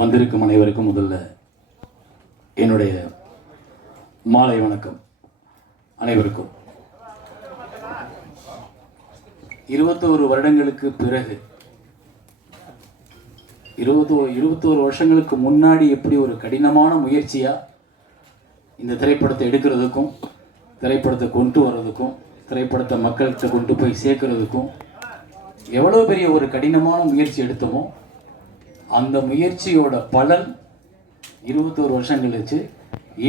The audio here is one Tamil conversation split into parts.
வந்திருக்கும் அனைவருக்கும் முதல்ல என்னுடைய மாலை வணக்கம். அனைவருக்கும் 21 வருடங்களுக்கு பிறகு 21 வருஷங்களுக்கு முன்னாடி எப்படி ஒரு கடினமான முயற்சியாக இந்த திரைப்படத்தை எடுக்கிறதுக்கும், திரைப்படத்தை கொண்டு வர்றதுக்கும், திரைப்படத்தை மக்கள்கிட்ட கொண்டு போய் சேர்க்கறதுக்கும் எவ்வளோ பெரிய ஒரு கடினமான முயற்சி எடுத்தோமோ அந்த முயற்சியோட பலன் 21 வருஷம் கழிச்சு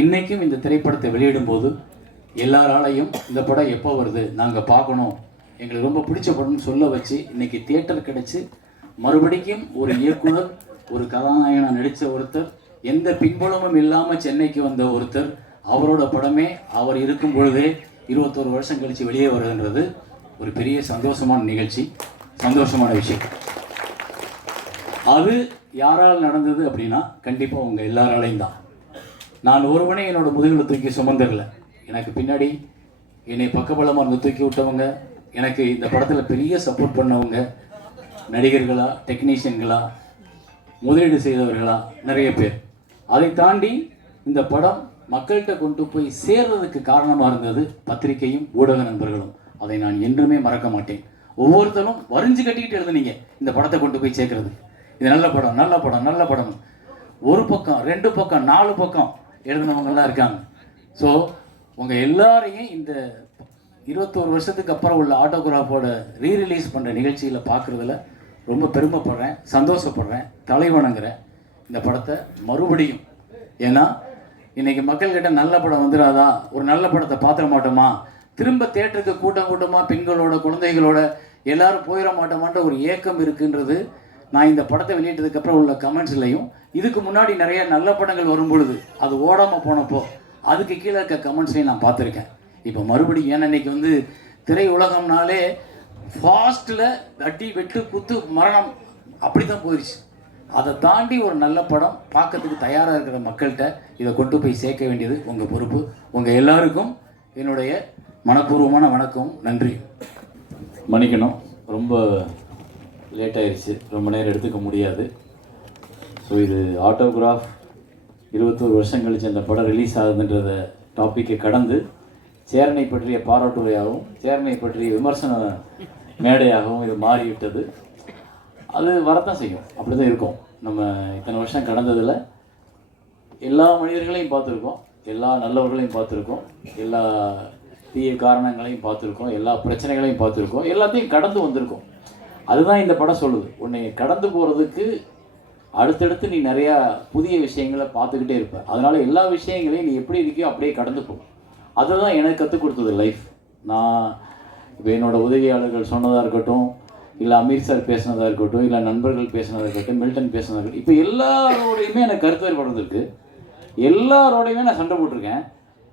இன்றைக்கும் இந்த திரைப்படத்தை வெளியிடும்போது எல்லாராலையும் இந்த படம் எப்போ வருது, நாங்கள் பார்க்கணும், எங்களுக்கு ரொம்ப பிடிச்ச படம்னு சொல்ல வச்சு இன்றைக்கி தியேட்டர் கிடச்சி மறுபடியும் ஒரு இயக்குனர், ஒரு கதாநாயகனாக நடித்த ஒருத்தர், எந்த பின்புலமும் இல்லாமல் சென்னைக்கு வந்த ஒருத்தர், அவரோட படமே அவர் இருக்கும் பொழுதே 21 வருஷம் கழித்து வெளியே வருதுன்றது ஒரு பெரிய சந்தோஷமான நிகழ்ச்சி, சந்தோஷமான விஷயம். அது யாரால் நடந்தது அப்படின்னா கண்டிப்பாக உங்கள் எல்லாராலையும் தான். நான் ஒருவனே என்னோடய முதுகில் தூக்கி சுமந்தரில்லை. எனக்கு பின்னாடி என்னை பக்கபலமாக இருந்து தூக்கி விட்டவங்க, எனக்கு இந்த படத்தில் பெரிய சப்போர்ட் பண்ணவங்க, நடிகர்களா, டெக்னீஷியன்களா, முதலீடு செய்தவர்களா, நிறைய பேர். அதை தாண்டி இந்த படம் மக்கள்கிட்ட கொண்டு போய் சேர்றதுக்கு காரணமாக இருந்தது பத்திரிகையும் ஊடக நண்பர்களும். அதை நான் என்றுமே மறக்க மாட்டேன். ஒவ்வொருத்தரும் வரிஞ்சு கட்டிக்கிட்டு எழுதுனீங்க இந்த படத்தை கொண்டு போய் சேர்க்கறது. இது நல்ல படம், நல்ல படம், நல்ல படம். ஒரு பக்கம், 2 பக்கம், 4 பக்கம் எழுதினவங்கெல்லாம் இருக்காங்க. ஸோ உங்கள் எல்லாரையும் இந்த 21 வருஷத்துக்கு அப்புறம் உள்ள ஆட்டோகிராஃபோட ரீரிலீஸ் பண்ணுற நிகழ்ச்சியில் பார்க்குறதுல ரொம்ப பெருமைப்படுறேன், சந்தோஷப்படுறேன், தலைவணங்குறேன் இந்த படத்தை மறுபடியும். ஏன்னா இன்றைக்கி மக்கள்கிட்ட நல்ல படம் வந்துடாதா, ஒரு நல்ல படத்தை பார்த்துட மாட்டோமா, திரும்ப தேட்டருக்கு கூட்டமாக பெண்களோட, குழந்தைகளோட எல்லாரும் போயிட மாட்டோமான்ற ஒரு ஏக்கம் இருக்குன்றது நான் இந்த படத்தை வெளியிட்டதுக்கப்புறம் உள்ள கமெண்ட்ஸ்லையும், இதுக்கு முன்னாடி நிறைய நல்ல படங்கள் வரும் பொழுது அது ஓடாமல் போனப்போ அதுக்கு கீழே இருக்க கமெண்ட்ஸ்லையும் நான் பார்த்துருக்கேன். இப்போ மறுபடியும் ஏன்னா இன்றைக்கி வந்து திரை உலகம்னாலே ஃபாஸ்ட்டில் அடி வெட்டு குத்து மரணம் அப்படி தான் போயிடுச்சு. அதை தாண்டி ஒரு நல்ல படம் பார்க்கறதுக்கு தயாராக இருக்கிற மக்கள்கிட்ட இதை கொண்டு போய் சேர்க்க வேண்டியது உங்கள் பொறுப்பு. உங்கள் எல்லாருக்கும் என்னுடைய மனப்பூர்வமான வணக்கம், நன்றி. மன்னிக்கணும், ரொம்ப லேட் ஆயிடுச்சு, ரொம்ப நேரம் எடுத்துக்க முடியாது. ஸோ இது ஆட்டோகிராஃப் 21 வருஷம் கழிச்சு அந்த படம் ரிலீஸ் ஆகுதுன்றத டாப்பிக்கை கடந்து சேரனை பற்றிய பாராட்டுரையாகவும் சேரனை பற்றிய விமர்சன மேடையாகவும் இது மாறிவிட்டது. அது வரத்தான் செய்யும், அப்படி தான் இருக்கும். நம்ம இத்தனை வருஷம் கடந்ததில் எல்லா மனிதர்களையும் பார்த்துருக்கோம், எல்லா நல்லவர்களையும் பார்த்துருக்கோம், எல்லா தீய காரணங்களையும் பார்த்துருக்கோம், எல்லா பிரச்சனைகளையும் பார்த்துருக்கோம், எல்லாத்தையும் கடந்து வந்திருக்கோம். அதுதான் இந்த படம் சொல்லுது. உன்னை கடந்து போகிறதுக்கு அடுத்தடுத்து நீ நிறையா புதிய விஷயங்களை பார்த்துக்கிட்டே இருப்ப. அதனால் எல்லா விஷயங்களையும் நீ எப்படி இருக்கியோ அப்படியே கடந்து போ. அதுதான் எனக்கு கற்றுக் கொடுத்தது லைஃப். நான் இப்போ என்னோடய உதவியாளர்கள் சொன்னதாக இருக்கட்டும், இல்லை அமீர் சார் பேசினதாக இருக்கட்டும், இல்லை நண்பர்கள் பேசினதாக இருக்கட்டும், மில்டன் பேசினதாக இருக்கட்டும், இப்போ எல்லாரோடையுமே எனக்கு கருத்து வேறுபாடு இருக்குது, எல்லாரோடையுமே நான் சண்டை போட்டிருக்கேன்,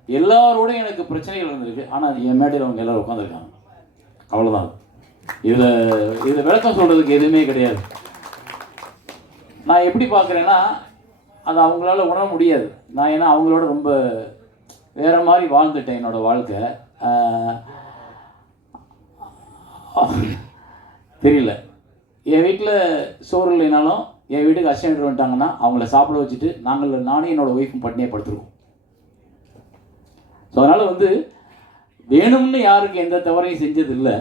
எல்லாரோடையும் எனக்கு பிரச்சனைகள் இருந்திருக்கு. ஆனால் என் மேடையில் அவங்க எல்லோரும் உட்காந்துருக்காங்க. அவ்வளோதான். இதில் விளக்கம் சொல்கிறதுக்கு எதுவுமே கிடையாது. நான் எப்படி பார்க்குறேன்னா அது அவங்களால உணர முடியாது. நான் ஏன்னா அவங்களோட ரொம்ப வேறு மாதிரி வாழ்ந்துட்டேன் என்னோடய வாழ்க்கை. தெரியல, என் வீட்டில் சோறு இல்லைனாலும் என் வீட்டுக்கு அசிஸ்டன்ட் வந்துட்டாங்கன்னா அவங்கள சாப்பிட வச்சுட்டு நானும் என்னோடய ஒய்ஃபும் பட்டினியே படுத்துருக்கோம். ஸோ அதனால் வந்து வேணும்னு யாருக்கு எந்த தவறையும் செஞ்சதில்லை,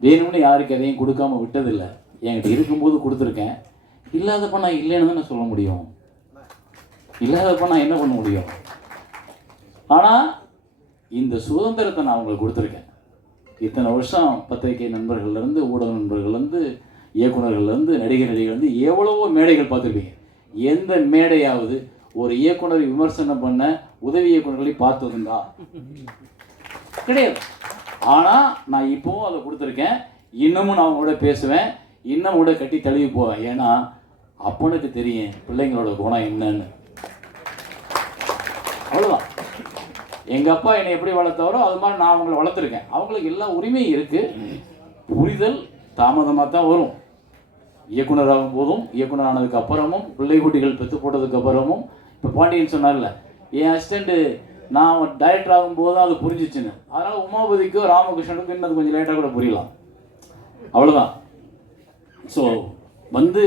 வேணும்னு யாருக்கு எதையும் கொடுக்காமல் விட்டதில்லை. என்கிட்ட இருக்கும்போது கொடுத்துருக்கேன். இல்லாதப்ப நான் இல்லைன்னு தான் நான் சொல்ல முடியும், இல்லாதப்ப நான் என்ன பண்ண முடியும். ஆனால் இந்த சுதந்திரத்தை நான் அவங்களுக்கு கொடுத்துருக்கேன். இத்தனை வருஷம் பத்திரிகை நண்பர்கள்லேருந்து, ஊடக நண்பர்கள்லேருந்து, இயக்குநர்கள்லேருந்து, நடிகர்கள்லேருந்து எவ்வளவோ மேடைகள் பார்த்துருப்பீங்க. எந்த மேடையாவது ஒரு இயக்குனர் விமர்சனம் பண்ண உதவி இயக்குநர்களை பார்த்ததுண்டா? கிடையாது. ஆனால் நான் இப்போவும் அதை கொடுத்துருக்கேன். இன்னமும் நான் அவங்களோட பேசுவேன், இன்னும் கூட கட்டி தழுவி போவேன். ஏன்னா அப்பனுக்கு தெரியும் பிள்ளைங்களோட குணம் என்னன்னு. அவ்வளோதான். எங்கள் அப்பா என்னை எப்படி வளர்த்தவரோ அது மாதிரி நான் அவங்கள வளர்த்துருக்கேன். அவங்களுக்கு எல்லா உரிமையும் இருக்குது. புரிதல் தாமதமாக தான் வரும். இயக்குனராகும் போதும், இயக்குனர் ஆனதுக்கு அப்புறமும், பிள்ளை குட்டிகள் பெற்று போட்டதுக்கு அப்புறமும். இப்போ பாண்டியன் சொன்னார்ல, என் அசிஸ்டண்ட்டு நான் டைரக்டர் ஆகும்போது தான் அது புரிஞ்சிச்சுன்னு. அதனால் உமாபதிக்கோ ராமகிருஷ்ணனுக்கும் இன்னது கொஞ்சம் லேட்டாக கூட புரியலாம். அவ்வளோதான். ஸோ வந்து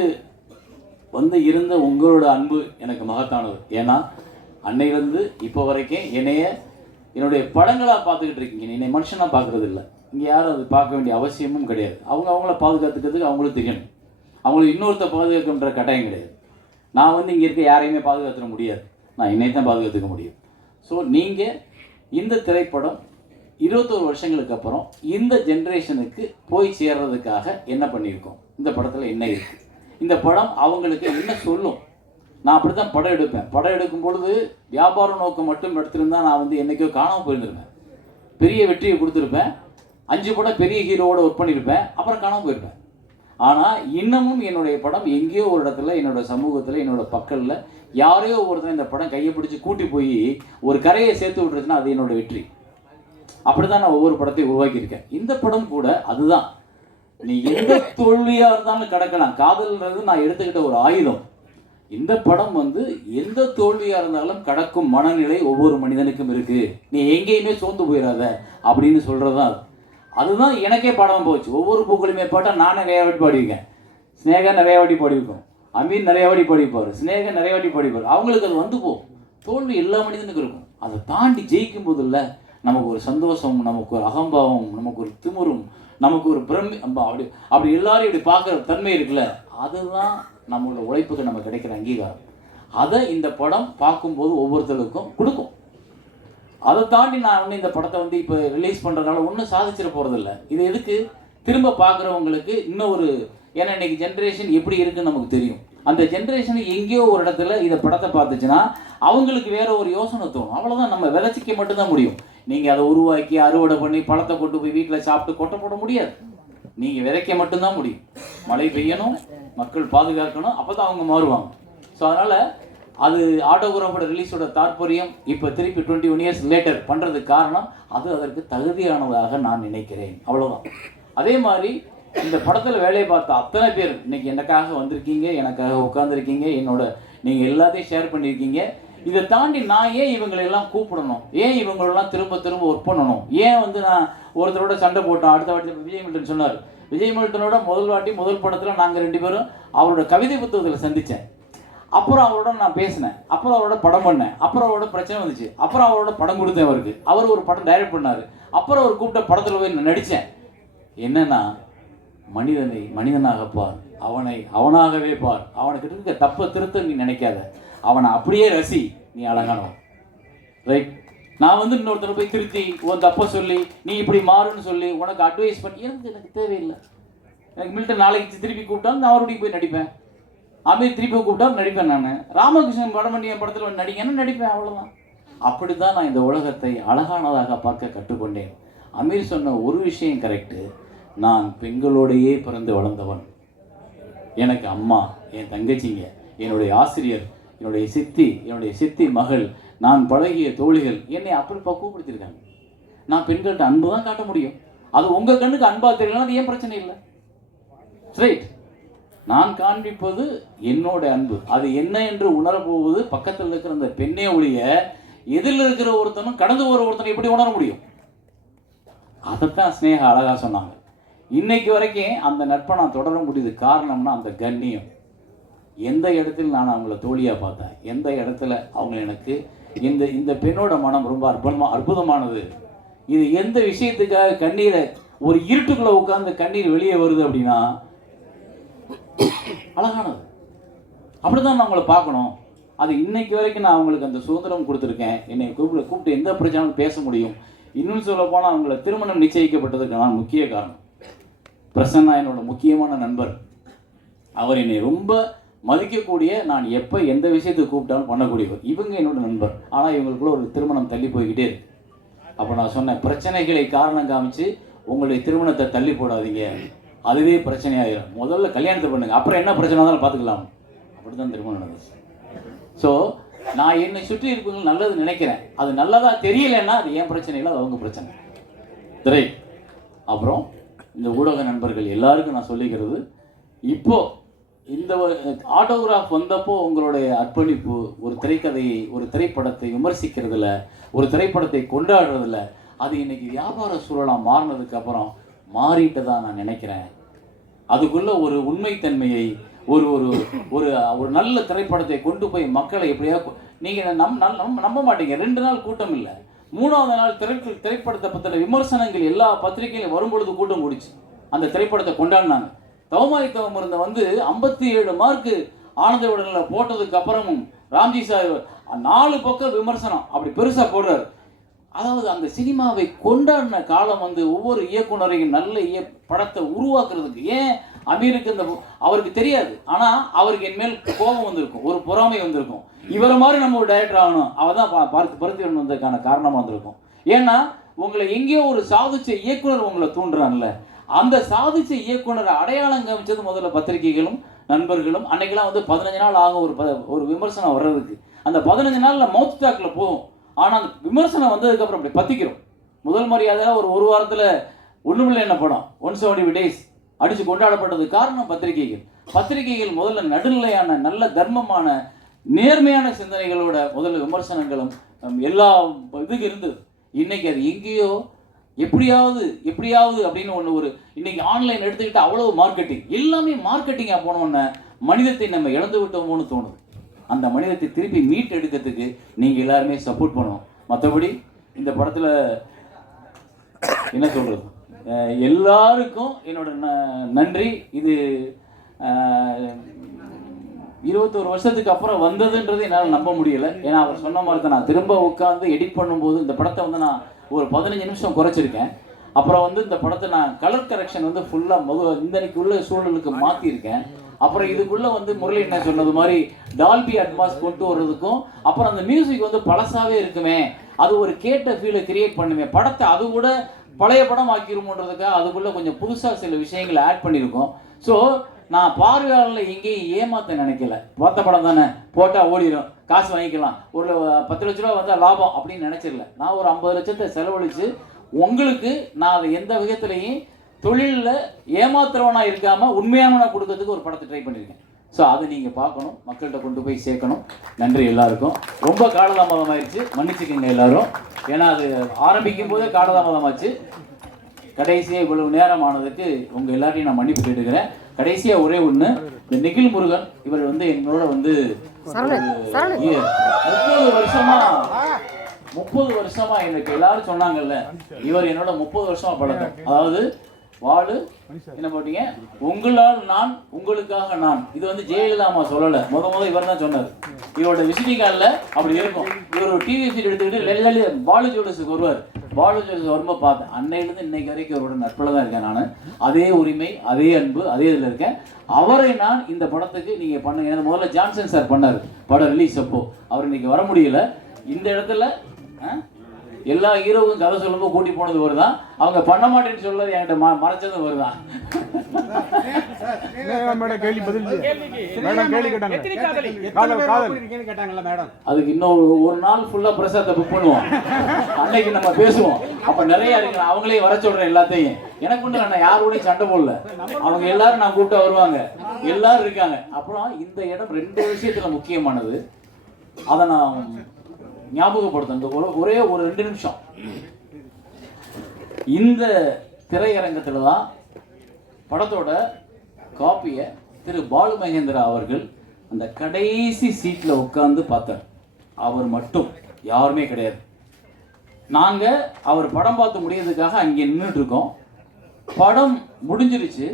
வந்து இருந்த உங்களோட அன்பு எனக்கு மகத்தானது. ஏன்னா அன்னையிலேருந்து இப்போ வரைக்கும் என்னுடைய படங்களாக பார்த்துக்கிட்டு இருக்கீங்க, என்னை மனுஷனாக பார்க்குறது இல்லை. இங்கே யாரும் அது பார்க்க வேண்டிய அவசியமும் கிடையாது. அவங்கள பாதுகாத்துக்கிறதுக்கு அவங்களுக்கு தெரியணும். அவங்களுக்கு இன்னொருத்த பாதுகாக்கின்ற கட்டாயம் கிடையாது. நான் வந்து இங்கே இருக்க யாரையுமே பாதுகாத்துட முடியாது, நான் என்னை தான் பாதுகாத்துக்க முடியும். ஸோ நீங்கள் இந்த திரைப்படம் 21 வருஷங்களுக்கு அப்புறம் இந்த ஜென்ரேஷனுக்கு போய் சேர்றதுக்காக என்ன பண்ணியிருக்கோம், இந்த படத்தில் என்ன இருக்குது, இந்த படம் அவங்களுக்கு என்ன சொல்லும். நான் அப்படி தான் படம் எடுப்பேன். படம் எடுக்கும் பொழுது வியாபார நோக்கம் மட்டும் எடுத்திருந்தா நான் வந்து என்றைக்கோ காணாமல் போயிருந்திருப்பேன். பெரிய வெற்றியை கொடுத்துருப்பேன், 5 படம் பெரிய ஹீரோவோட ஒர்க் பண்ணியிருப்பேன், அப்புறம் காணாமல் போயிருப்பேன். ஆனால் இன்னமும் என்னுடைய படம் எங்கேயோ ஒரு இடத்துல என்னோட சமூகத்தில் என்னோட பக்கத்தில் யாரையோ ஒருத்தர் இந்த படம் கையை பிடிச்சி கூட்டி போய் ஒரு கரையை சேர்த்து விட்டுருச்சுன்னா அது என்னோட வெற்றி. அப்படி தான் நான் ஒவ்வொரு படத்தையும் உருவாக்கியிருக்கேன். இந்த படம் கூட அதுதான். நீ எந்த தோல்வியாக இருந்தாலும் கிடக்கலாம், காதல்ன்றது நான் எடுத்துக்கிட்ட ஒரு ஆயுதம். இந்த படம் வந்து எந்த தோல்வியாக இருந்தாலும் கடக்கும் மனநிலை ஒவ்வொரு மனிதனுக்கும் இருக்குது. நீ எங்கேயுமே சோர்ந்து போயிடாத அப்படின்னு சொல்கிறது தான். அதுதான் எனக்கே பாடமாக போச்சு. ஒவ்வொரு பூக்களுமே பாட்டால் நான் நிறையா வாட்டி பாடியிருக்கேன், ஸ்னேகா நிறையா வாட்டி பாடியிருக்கோம், அமீர் நிறையா வாட்டி பாடிப்பார், ஸ்னேகா நிறையா வாட்டி பாடிப்பார். அவங்களுக்கு அது வந்து போகும். தோல்வி எல்லா மனிதனுக்கும் இருக்கும். அதை தாண்டி ஜெயிக்கும் போது இல்லை நமக்கு ஒரு சந்தோஷம், நமக்கு ஒரு அகம்பாவம், நமக்கு ஒரு திமிரும், நமக்கு ஒரு அப்படி எல்லாரையும் இப்படி பார்க்குற தன்மை இருக்குல்ல, அதுதான் நம்மளோட உழைப்புக்கு நம்ம கிடைக்கிற அங்கீகாரம். அதை இந்த படம் பார்க்கும்போது ஒவ்வொருத்தருக்கும் கொடுக்கும். அதை தாண்டி நான் வந்து இந்த படத்தை வந்து இப்போ ரிலீஸ் பண்ணுறதுனால ஒன்றும் சாதிச்சிட போகிறதில்ல. இது எதுக்கு திரும்ப பார்க்குறவங்களுக்கு இன்னும் ஒரு, ஏன்னா இன்றைக்கி ஜென்ரேஷன் எப்படி இருக்குன்னு நமக்கு தெரியும். அந்த ஜென்ரேஷன் எங்கேயோ ஒரு இடத்துல இந்த படத்தை பார்த்துச்சுன்னா அவங்களுக்கு வேற ஒரு யோசனை தோணும். அவ்வளோதான், நம்ம விதைச்சிக்க மட்டும்தான் முடியும். நீங்கள் அதை உருவாக்கி அறுவடை பண்ணி பழத்தை கொண்டு போய் வீட்டில் சாப்பிட்டு கொட்டை போட முடியாது. நீங்கள் விதைக்க மட்டும்தான் முடியும். மழை பெய்யணும், மக்கள் பாதுகாக்கணும், அப்போ தான் அவங்க மாறுவாங்க. ஸோ அதனால் அது ஆட்டோகிராஃபோட ரிலீஸோட தாற்பயம் இப்போ திருப்பி 21 இயர்ஸ் லேட்டர் பண்ணுறதுக்கு காரணம் அது அதற்கு தகுதியானதாக நான் நினைக்கிறேன். அவ்வளோதான். அதே மாதிரி இந்த படத்தில் வேலையை பார்த்த அத்தனை பேர் இன்னைக்கு எனக்காக வந்திருக்கீங்க, எனக்காக உட்காந்துருக்கீங்க, நீங்கள் எல்லாத்தையும் ஷேர் பண்ணியிருக்கீங்க. இதை தாண்டி நான் ஏன் இவங்களெல்லாம் கூப்பிடணும், ஏன் இவங்களெல்லாம் திரும்ப திரும்ப ஒர்க் பண்ணணும், ஏன் வந்து நான் ஒருத்தரோட சண்டை போட்டோம். அடுத்த வாட்டி விஜய் மில்டன் சொன்னார், விஜய் மில்டனோட முதல் படத்தில் நாங்கள் 2 பேரும் அவரோட கவிதை புத்தகத்தில் சந்தித்தேன். அப்புறம் அவரோட நான் பேசினேன், அப்புறம் அவரோட படம் பண்ணேன், அப்புறம் அவரோட பிரச்சனை வந்துச்சு, அப்புறம் அவரோட படம் கொடுத்தேன் அவருக்கு. அவர் ஒரு படம் டைரக்ட் பண்ணார், அப்புறம் அவர் கூப்பிட்ட படத்தில் போய் நடித்தேன். என்னன்னா மனிதனை மனிதனாக பார், அவனை அவனாகவே பார், அவனுக்கிட்ட இருக்க தப்பை திருத்த நீ நினைக்காத, அவனை அப்படியே ரசி, நீ அழகானவன். ரைட். நான் வந்து இன்னொருத்தரை போய் திருத்தி உன் தப்பை சொல்லி நீ இப்படி மாறுன்னு சொல்லி உனக்கு அட்வைஸ் பண்ணி எனக்கு தேவையில்லை. எனக்கு மில்டன் நாளைக்கு திருப்பி கூப்பிட்டா நான் அவருடைய போய் நடிப்பேன், அமீர் திருப்பி கூப்பிட்டா நடிப்பேன், நான் ராமகிருஷ்ணன் படம் பண்ணி என் படத்தில் நடிக்கணும்னு நடிப்பேன், அவ்வளோதான். அப்படி தான் நான் இந்த உலகத்தை அழகானதாக பார்க்க கற்றுக்கொண்டேன். அமீர் சொன்ன ஒரு விஷயம் கரெக்டு, நான் பெண்களோடையே பிறந்து வளர்ந்தவன். எனக்கு அம்மா, என் தங்கச்சிங்க, என்னுடைய ஆசிரியர், என்னுடைய சித்தி மகள், நான் பழகிய தோழிகள் என்னை அப்படி பக்குவப்படுத்தியிருக்காங்க. நான் பெண்கள்கிட்ட அன்பு தான் காட்ட முடியும். அது உங்கள் கண்ணுக்கு அன்பாக தெரியலன்னா அது ஏன் பிரச்சனை இல்லை. ரைட். நான் காண்பிப்பது என்னோட அன்பு, அது என்ன என்று உணரப்போவது பக்கத்தில் இருக்கிற அந்த பெண்ணே ஒழிய எதிரில் இருக்கிற ஒருத்தனும் கடந்து போகிற ஒருத்தனை எப்படி உணர முடியும். அதைத்தான் ஸ்னேகா அழகாக சொன்னாங்க. இன்னைக்கு வரைக்கும் அந்த நட்பை நான் தொடர முடியுது. காரணம்னா அந்த கண்ணியம். எந்த இடத்துல நான் அவங்கள தோழியாக பார்த்தேன், எந்த இடத்துல அவங்க எனக்கு இந்த பெண்ணோட மனம் ரொம்ப அற்புதமானது. இது எந்த விஷயத்துக்காக கண்ணீரை ஒரு இருட்டுக்குள்ளே உட்கார்ந்து கண்ணீர் வெளியே வருது அப்படின்னா அழகானது. அப்படிதான் நான் அவங்கள பார்க்கணும். அது இன்னைக்கு வரைக்கும் நான் அவங்களுக்கு அந்த சுதந்திரம் கொடுத்துருக்கேன். என்னை கூப்பிட்டு எந்த பிரச்சனையும் பேச முடியும். இன்னும் சொல்ல போனால் அவங்கள திருமணம் நிச்சயிக்கப்பட்டதுக்கு நான் முக்கிய காரணம். பிரசன்னா என்னோட முக்கியமான நண்பர். அவர் என்னை ரொம்ப மதிக்கக்கூடிய, நான் எப்போ எந்த விஷயத்தை கூப்பிட்டாலும் பண்ணக்கூடியவர். இவங்க என்னோட நண்பர். ஆனால் இவங்களுக்குள்ள ஒரு திருமணம் தள்ளி போய்கிட்டே இருக்கு. அப்போ நான் சொன்னேன், பிரச்சனைகளை காரணம் காமிச்சு உங்களுடைய திருமணத்தை தள்ளி போடாதீங்க, அதுவே பிரச்சனையாயிரும். முதல்ல கல்யாணத்தை பண்ணுங்க, அப்புறம் என்ன பிரச்சனை இருந்தாலும் பார்த்துக்கலாம். அப்படி தான் திருமணம் நடந்துச்சு. ஸோ நான் என்னை சுற்றி இருக்கவங்க நல்லது நினைக்கிறேன். அது நல்லதாக தெரியலைன்னா அது ஏன் பிரச்சனை இல்லை, அது அவங்க பிரச்சனை. ரைட். அப்புறம் இந்த ஊடக நண்பர்கள் எல்லாருக்கும் நான் சொல்லிக்கிறது, இப்போது இந்த ஆட்டோகிராஃப் வந்தப்போ உங்களுடைய அர்ப்பணிப்பு ஒரு திரைக்கதையை, ஒரு திரைப்படத்தை விமர்சிக்கிறதுல, ஒரு திரைப்படத்தை கொண்டாடுறதில்ல, அது இன்னைக்கு வியாபார சூழலாக மாறினதுக்கு அப்புறம் மாறிட்டு தான் நான் நினைக்கிறேன். அதுக்குள்ள ஒரு உண்மைத்தன்மையை, ஒரு ஒரு ஒரு ஒரு நல்ல திரைப்படத்தை கொண்டு போய் மக்களை எப்படியா நீங்கள் நம்ப மாட்டீங்க. 2 நாள் கூட்டம் இல்லை, 3ஆவது நாள் திரைப்படத்தை பற்றின விமர்சனங்கள் எல்லா பத்திரிகையிலும் வரும்பொழுது கூட்டம் கூடிச்சு. அந்த திரைப்படத்தை கொண்டாடினாங்க. தவமாய் தவம் இருந்த வந்து 57 மார்க்கு ஆனந்த விடனில் போட்டதுக்கு அப்புறமும் ராம்ஜி சார் 4 பக்கம் விமர்சனம் அப்படி பெருசாக போடுறாரு. அதாவது அந்த சினிமாவை கொண்டாடின காலம் வந்து ஒவ்வொரு இயக்குனரையும் நல்ல படத்தை உருவாக்குறதுக்கு. ஏன் அமீருக்கு இந்த அவருக்கு தெரியாது, ஆனால் அவருக்கு என் மேல் கோபம் வந்திருக்கும், ஒரு பொறாமை வந்திருக்கும். இவரை மாதிரி நம்ம ஒரு டைரக்டர் ஆகணும், அவள் தான் பருத்தி வந்ததுக்கான காரணமாக வந்திருக்கும். ஏன்னா உங்களை எங்கேயோ ஒரு சாதிச்ச இயக்குனர் உங்களை தூண்டுறான்ல, அந்த சாதிச்ச இயக்குனரை அடையாளம் காமிச்சது முதல்ல பத்திரிகைகளும் நண்பர்களும். அன்னைக்கெல்லாம் வந்து 15 நாள் ஆகும் ஒரு விமர்சனம் வர்றதுக்கு. அந்த 15 நாளில் மவுத் டாக்கில் போகும். ஆனால் அந்த விமர்சனம் வந்ததுக்கப்புறம் அப்படி பற்றிக்கிறோம். முதல் மரியாதையாக ஒரு வாரத்தில் ஒன்றுமில்லை என்ன படம் 170 days அடித்து கொண்டாடப்பட்டது காரணம் பத்திரிகைகள். பத்திரிகைகள் முதல்ல நடுநிலையான நல்ல தர்மமான நேர்மையான சிந்தனைகளோட முதல்ல விமர்சனங்களும் எல்லா இதுக்கு இருந்தது. இன்னைக்கு அது எங்கேயோ எப்படியாவது அப்படின்னு ஒரு இன்னைக்கு ஆன்லைன் எடுத்துக்கிட்டு அவ்வளவு மார்க்கெட்டிங், எல்லாமே மார்க்கெட்டிங்காக போனோன்னே மனிதத்தை நம்ம இழந்து விட்டோமோன்னு தோணுது. அந்த மனிதத்தை திருப்பி மீட் எடுக்கிறதுக்கு நீங்கள் எல்லாருமே சப்போர்ட் பண்ணணும். மற்றபடி இந்த படத்தில் என்ன சொல்கிறது, எல்லாருக்கும் என்னோட நன்றி. இது 21 வருஷத்துக்கு அப்புறம் வந்ததுன்றது என்னால் நம்ப முடியலை. ஏன்னா அவர் சொன்ன மாதிரி தான் நான் திரும்ப உட்காந்து எடிட் பண்ணும்போது இந்த படத்தை வந்து நான் ஒரு 15 நிமிஷம் குறைச்சிருக்கேன். அப்புறம் வந்து இந்த படத்தை நான் கலர் கரெக்ஷன் வந்து ஃபுல்லாக இந்தன்னைக்கு உள்ள சூழலுக்கு மாற்றிருக்கேன். அப்புறம் இதுக்குள்ளே வந்து முரளி என்ன சொன்னது மாதிரி டால்பி அட்மாஸ் கொண்டு வர்றதுக்கும், அப்புறம் அந்த மியூசிக் வந்து பழசாகவே இருக்குமே, அது ஒரு கேட்ட ஃபீலை கிரியேட் பண்ணுமே, படத்தை அது கூட பழைய படம் ஆக்கிருமோன்றதுக்காக அதுக்குள்ளே கொஞ்சம் புதுசாக சில விஷயங்களை ஆட் பண்ணியிருக்கோம். ஸோ நான் பார்வையாளரில் எங்கேயும் ஏமாற்ற நினைக்கல. பார்த்த படம் தானே, போட்டால் ஓடிடும், காசு வாங்கிக்கலாம், ஒரு 10 லட்ச ரூபா வந்தால் லாபம் அப்படின்னு நினச்சிடல. நான் ஒரு 50 லட்சத்தை செலவழித்து உங்களுக்கு நான் அதை எந்த விதத்துலையும் தொழிலில் ஏமாத்துறவனாக இருக்காமல் உண்மையானவனாக கொடுக்கறதுக்கு ஒரு படத்தை ட்ரை பண்ணியிருக்கேன். ஸோ அதை நீங்கள் பார்க்கணும், மக்கள்கிட்ட கொண்டு போய் சேர்க்கணும். நன்றி எல்லாருக்கும். ரொம்ப காலதாமதம் ஆயிடுச்சு, மன்னிச்சுக்கோங்க எல்லாரும். ஏன்னா அது ஆரம்பிக்கும் போதே காலதாமதமாச்சு. கடைசியாக இவ்வளவு நேரம் ஆனதுக்கு உங்கள் எல்லாரையும் நான் மன்னிப்பு கேட்டுக்கிறேன். கடைசியாக ஒரே ஒன்று, இந்த நிகில் முருகன் இவர் வந்து என்னோட வந்து 30 வருஷமா எனக்கு எல்லாரும் சொன்னாங்கல்ல, இவர் என்னோட 30 வருஷமா பழக்கம். அதாவது வாழு என்ன போட்டீங்க, உங்களால் நான் உங்களுக்காக நான், இது வந்து ஜெயலலிதா அம்மா சொல்லலை, முத இவர் தான் சொன்னார். இவரோட விசிட்டிங் கார்டில் அப்படி இருக்கும். இவர் ஒரு டிவி சீட் எடுத்துக்கிட்டு பாலு ஜுவல்லர்ஸுக்கு வருவார். பாலு ஜுவல்லர்ஸ் வரும்போது பார்த்தேன். அன்னையிலேருந்து இன்னைக்கு வரைக்கும் அவரோட நட்பில் தான் இருக்கேன் நான். அதே உரிமை, அதே அன்பு, அதே இதில் இருக்கேன். அவரை நான் இந்த படத்துக்கு நீங்கள் பண்ணுங்க. எனக்கு முதல்ல ஜான்சன் சார் பண்ணார் படம் ரிலீஸ் அப்போ, அவர் இன்னைக்கு வர முடியல. இந்த இடத்துல எல்லா ஹீரோவும் கதை சொல்லும்போது கூட்டி போனது வருதான், அவங்க பண்ண மாட்டேன்னு சொல்றது என்கிட்ட மறைச்சது வருதான். அதுக்கு இன்னும் ஒரு நாள் ஃபுல்லா பிரசாத்தை புக் பண்ணுவோம், அன்னைக்கு நம்ம பேசுவோம். அப்ப நிறைய இருக்கு, அவங்களே வர சொல்றேன் எல்லாத்தையும். எனக்கு ஒண்ணு நான் யாரோடையும் சண்டை போடல, அவங்க எல்லாரும் நான் கூப்பிட்டு வருவாங்க, எல்லாரும் இருக்காங்க. அப்புறம் இந்த இடம் 2 விஷயத்துல முக்கியமானது, அதை நான் ஞாபகப்படுத்த ஒரே ஒரு 2 நிமிஷம். இந்த திரையரங்கத்தில் தான் படத்தோட காப்பியை திரு பாலு மகேந்திரா அவர்கள் அந்த கடைசி சீட்டில் உட்கார்ந்து பார்த்தார். அவர் மட்டும், யாருமே கிடையாது. நாங்கள் அவர் படம் பார்த்து முடியறதுக்காக அங்கே நின்றுட்டு இருக்கோம். படம் முடிஞ்சிருச்சு,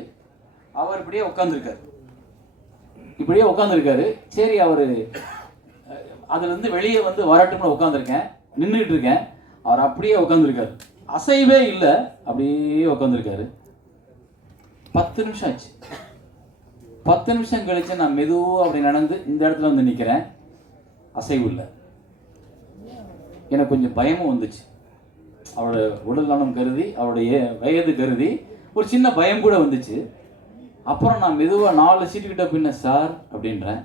அவர் இப்படியே உட்காந்துருக்காரு. சரி, அவர் அதுலேருந்து வெளியே வந்து வரட்டும்னு உட்காந்துருக்கேன், நின்றுட்டு இருக்கேன். அவர் அப்படியே உட்காந்துருக்காரு, அசைவே இல்லை, அப்படியே உட்காந்துருக்காரு. 10 நிமிஷம் ஆச்சு. 10 நிமிஷம் கழிச்சு நான் மெதுவாக அப்படி நடந்து இந்த இடத்துல வந்து நிற்கிறேன். அசைவு இல்லை. எனக்கு கொஞ்சம் பயமும் வந்துச்சு. அவரோட உடல் நலம் கருதி, அவருடைய வயது கருதி ஒரு சின்ன பயம் கூட வந்துச்சு. அப்புறம் நான் மெதுவாக 4 சீட்டுக்கிட்ட பின்ன சார் அப்படின்றேன்.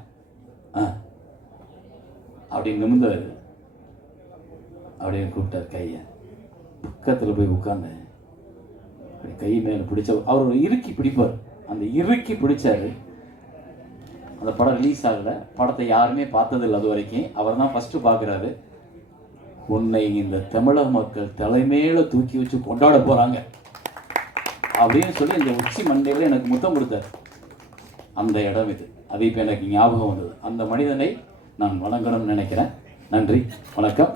அப்படின்னு நிமிந்தாரு. அப்படியே கூப்பிட்டார் கையை. பக்கத்தில் போய் உட்கார்ந்தேன். அப்படி கை மேலே பிடிச்ச, அவர் இறுக்கி பிடிப்பார், அந்த இறுக்கி பிடிச்சாரு. அந்த படம் ரிலீஸ் ஆகலை, படத்தை யாருமே பார்த்ததில்லை அது வரைக்கும். அவர் தான் ஃபஸ்ட்டு பார்க்குறாரு. உன்னை இந்த தமிழக மக்கள் தலைமையில தூக்கி வச்சு கொண்டாட போகிறாங்க அப்படின்னு சொல்லி இந்த உச்சி மண்டையில் எனக்கு முத்தம் கொடுத்தார். அந்த இடம் இது. அது இப்போ எனக்கு ஞாபகம் வந்தது. அந்த மனிதனை நான் வணங்கணும்னு நினைக்கிறேன். நன்றி, வணக்கம்.